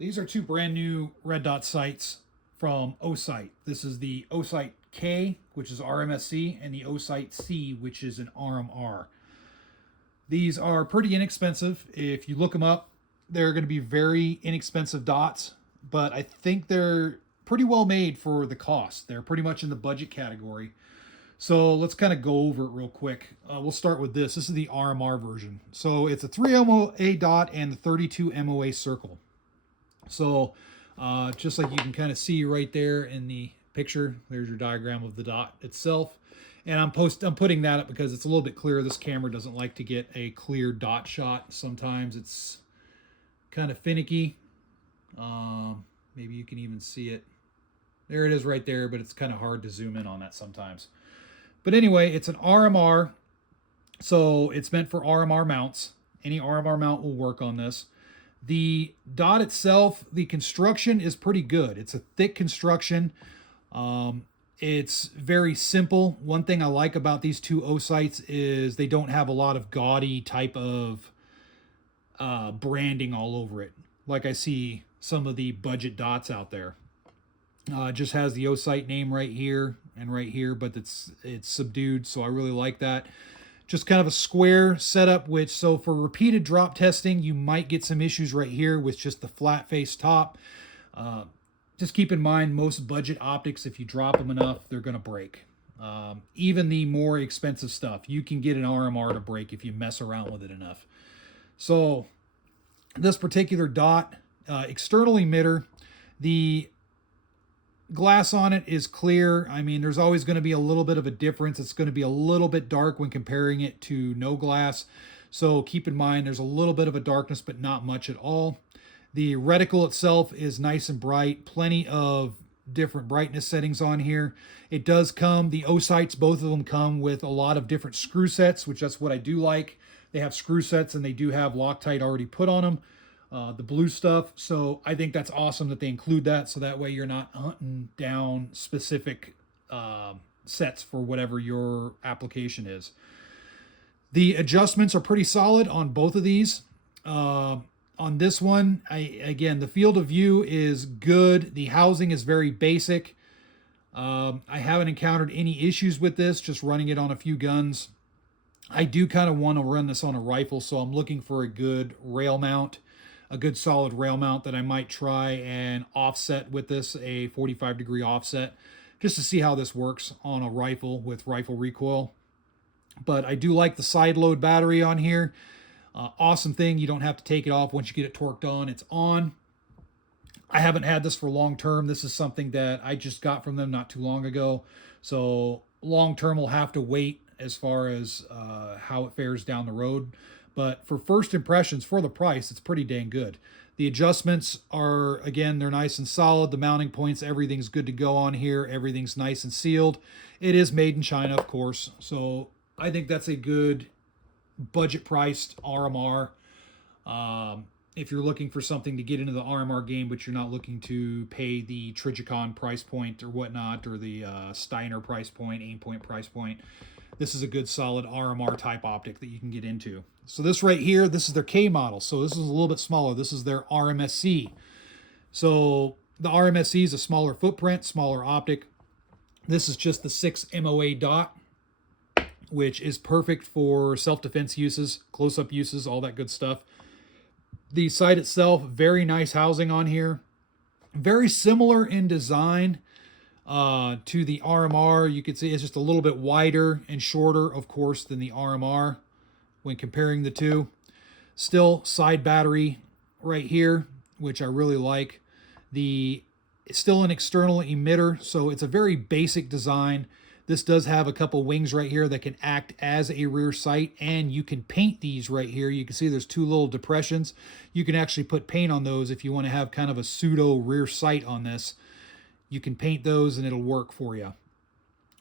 These are two brand new red dot sights from Osight. This is the Osight K, which is RMSC, and the Osight C, which is an RMR. These are pretty inexpensive. If you look them up, they're going to be very inexpensive dots, but I think they're pretty well made for the cost. They're pretty much in the budget category. So let's kind of go over it real quick. We'll start with this. This is the RMR version. So it's a 3 MOA dot and the 32 MOA circle. So just like you can kind of see right there in the picture, there's your diagram of the dot itself. And I'm putting that up because it's a little bit clearer. This camera doesn't like to get a clear dot shot. Sometimes it's kind of finicky. Maybe you can even see it. There it is right there, but it's kind of hard to zoom in on that sometimes. But anyway, it's an RMR, so it's meant for RMR mounts. Any RMR mount will work on this. The dot itself, the construction is pretty good. It's a thick construction. It's very simple. One thing I like about these two Osights is they don't have a lot of gaudy type of branding all over it, like I see some of the budget dots out there. It just has the Osight name right here and right here, but it's subdued, so I really like that. Just kind of a square setup, which, so for repeated drop testing, you might get some issues right here with just the flat face top. Just keep in mind, most budget optics, if you drop them enough, they're going to break. Even the more expensive stuff, you can get an RMR to break if you mess around with it enough. So this particular dot, external emitter, the glass on it is clear. I mean, there's always going to be a little bit of a difference. It's going to be a little bit dark when comparing it to no glass. So keep in mind, there's a little bit of a darkness, but not much at all. The reticle itself is nice and bright. Plenty of different brightness settings on here. It does come, the Osights, both of them come with a lot of different screw sets, which that's what I do like. They have screw sets and they do have Loctite already put on them. The blue stuff. So I think that's awesome that they include that. So that way you're not hunting down specific sets for whatever your application is. The adjustments are pretty solid on both of these. On this one, again, the field of view is good. The housing is very basic. I haven't encountered any issues with this, just running it on a few guns. I do kind of want to run this on a rifle, so I'm looking for a good rail mount. A good solid rail mount that I might try and offset with this, a 45-degree offset, just to see how this works on a rifle with rifle recoil. But I do like the side load battery on here. Awesome thing, you don't have to take it off. Once you get it torqued on, it's on. I haven't had this for long term. This is something that I just got from them not too long ago. So long term will have to wait as far as how it fares down the road. But for first impressions, for the price, it's pretty dang good. The adjustments are, again, they're nice and solid. The mounting points, everything's good to go on here. Everything's nice and sealed. It is made in China, of course. So I think that's a good budget-priced RMR. If you're looking for something to get into the RMR game, but you're not looking to pay the Trijicon price point or whatnot, or the Steiner price point, Aimpoint price point, this is a good solid RMR type optic that you can get into. So this right here, this is their K model. So this is a little bit smaller. This is their RMSC. So the RMSC is a smaller footprint, smaller optic. This is just the 6 MOA dot, which is perfect for self-defense uses, close-up uses, all that good stuff. The sight itself, very nice housing on here. Very similar in design to the RMR. You can see it's just a little bit wider and shorter, of course, than the RMR when comparing the two. Still side battery right here, which I really like. It's still an external emitter, so it's a very basic design. This does have a couple wings right here that can act as a rear sight, and you can paint these right here. You can see there's two little depressions. You can actually put paint on those if you want to have kind of a pseudo rear sight on this. You can paint those and it'll work for you.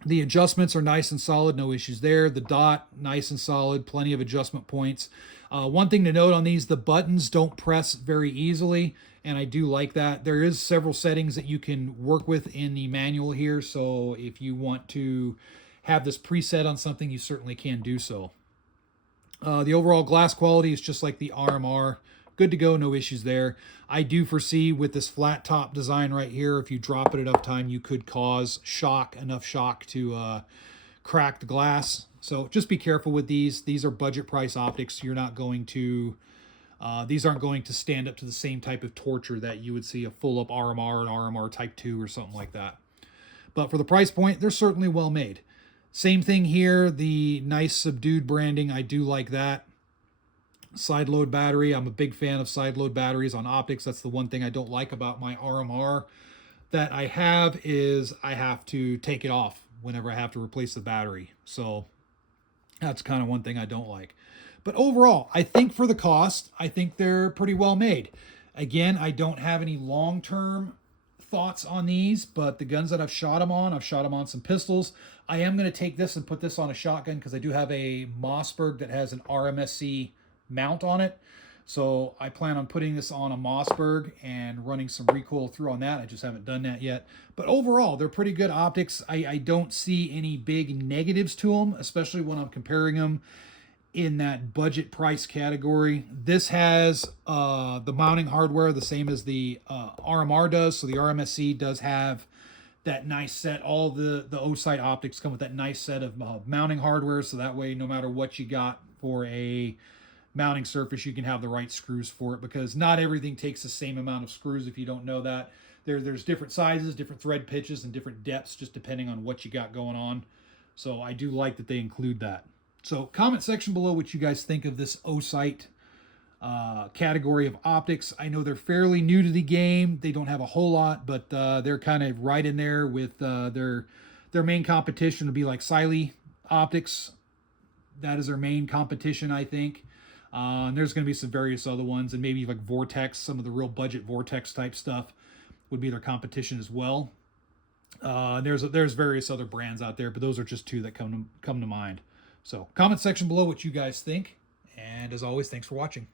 The adjustments are nice and solid, no issues there. The dot, nice and solid, plenty of adjustment points. One thing to note on these, the buttons don't press very easily, and I do like that. There is several settings that you can work with in the manual here, so if you want to have this preset on something, you certainly can do so. The overall glass quality is just like the RMR. good to go, no issues there. I do foresee with this flat top design right here, if you drop it enough time, you could cause enough shock to crack the glass. So just be careful with these. These are budget price optics. You're not going to, these aren't going to stand up to the same type of torture that you would see a full up RMR, an RMR Type 2 or something like that. But for the price point, they're certainly well made. Same thing here, the nice subdued branding, I do like that. Side load battery, I'm a big fan of side load batteries on optics. That's the one thing I don't like about my RMR that I have is I have to take it off whenever I have to replace the battery. So that's kind of one thing I don't like. But overall, I think for the cost, I think they're pretty well made. Again, I don't have any long-term thoughts on these, but the guns that I've shot them on some pistols. I am going to take this and put this on a shotgun because I do have a Mossberg that has an RMSC mount on it. So I plan on putting this on a Mossberg and running some recoil through on that. I just haven't done that yet. But overall, they're pretty good optics. I don't see any big negatives to them, especially when I'm comparing them in that budget price category. This has the mounting hardware the same as the RMR does. So the RMSC does have that nice set. All the Osight optics come with that nice set of mounting hardware. So that way, no matter what you got for a mounting surface, you can have the right screws for it, because not everything takes the same amount of screws. If you don't know that, there's different sizes, different thread pitches, and different depths just depending on what you got going on. So I do like that they include that. So comment section below what you guys think of this Osight category of optics. I know they're fairly new to the game. They don't have a whole lot, but they're kind of right in there with their main competition would be like Siley Optics. That is their main competition, I think. And there's going to be some various other ones, and maybe like Vortex, some of the real budget Vortex type stuff would be their competition as well. There's various other brands out there, but those are just two that come to mind. So comment section below what you guys think, and as always, thanks for watching.